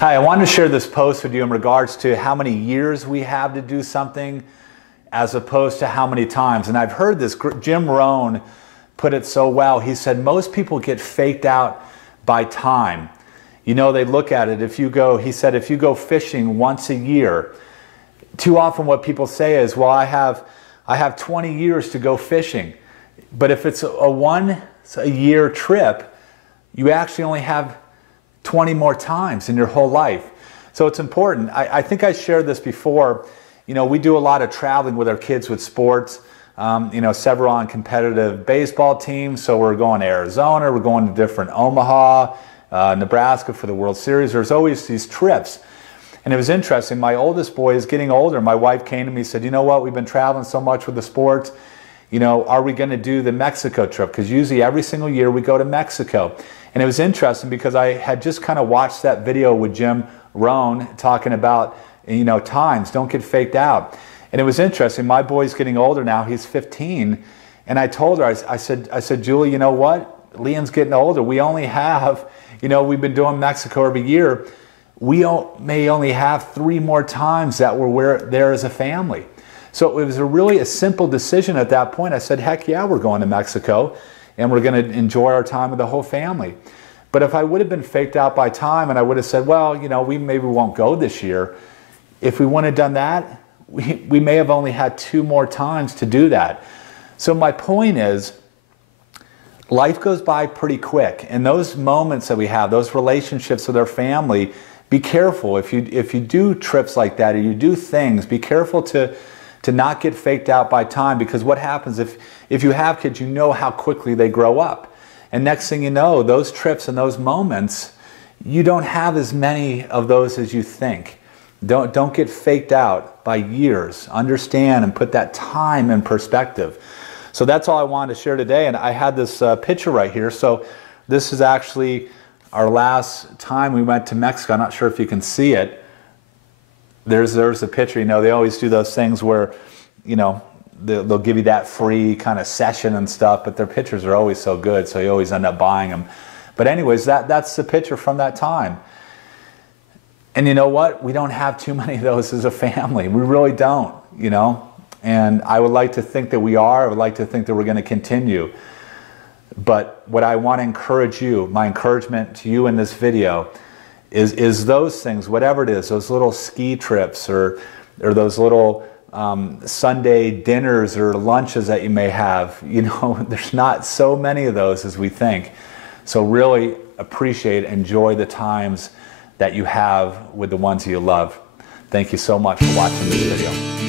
Hi, I wanted to share this post with you in regards to how many years we have to do something as opposed to how many times. And I've heard this, Jim Rohn put it so well. He said most people get faked out by time. You know, they look at it, he said if you go fishing once a year, too often what people say is, well, I have 20 years to go fishing. But if it's a year trip, you actually only have 20 more times in your whole life. So it's important. I think I shared this before. You know, we do a lot of traveling with our kids with sports. You know, several on competitive baseball teams. So we're going to Arizona, we're going to different Omaha, Nebraska for the World Series. There's always these trips. And it was interesting. My oldest boy is getting older. My wife came to me and said, you know what, we've been traveling so much with the sports. You know, are we going to do the Mexico trip? Because usually every single year we go to Mexico. And it was interesting because I had just kind of watched that video with Jim Rohn talking about, you know, times, don't get faked out. And it was interesting. My boy's getting older now. He's 15. And I told her, I said, Julie, you know what? Liam's getting older. We only have, you know, we've been doing Mexico every year. We may only have 3 more times that we're there as a family. So it was a simple decision at that point. I said, heck yeah, we're going to Mexico and we're going to enjoy our time with the whole family. But if I would have been faked out by time and I would have said, well, you know, we maybe won't go this year. If we wouldn't have done that, we may have only had 2 more times to do that. So my point is, life goes by pretty quick. And those moments that we have, those relationships with our family, be careful. If you do trips like that or you do things, be careful to not get faked out by time, because what happens if you have kids, you know how quickly they grow up. And next thing you know, those trips and those moments, you don't have as many of those as you think. Don't get faked out by years. Understand and put that time in perspective. So that's all I wanted to share today. And I had this picture right here. So this is actually our last time we went to Mexico. I'm not sure if you can see it. There's a picture. You know, they always do those things where, you know, they'll give you that free kind of session and stuff, but their pictures are always so good, so you always end up buying them. But anyways, that's the picture from that time. And you know what? We don't have too many of those as a family. We really don't, you know. And I would like to think that we are. I would like to think that we're going to continue. But what I want to encourage you, my encouragement to you in this video, is those things, whatever it is, those little ski trips or those little Sunday dinners or lunches that you may have. You know, there's not so many of those as we think. So really appreciate, enjoy the times that you have with the ones you love. Thank you so much for watching this video.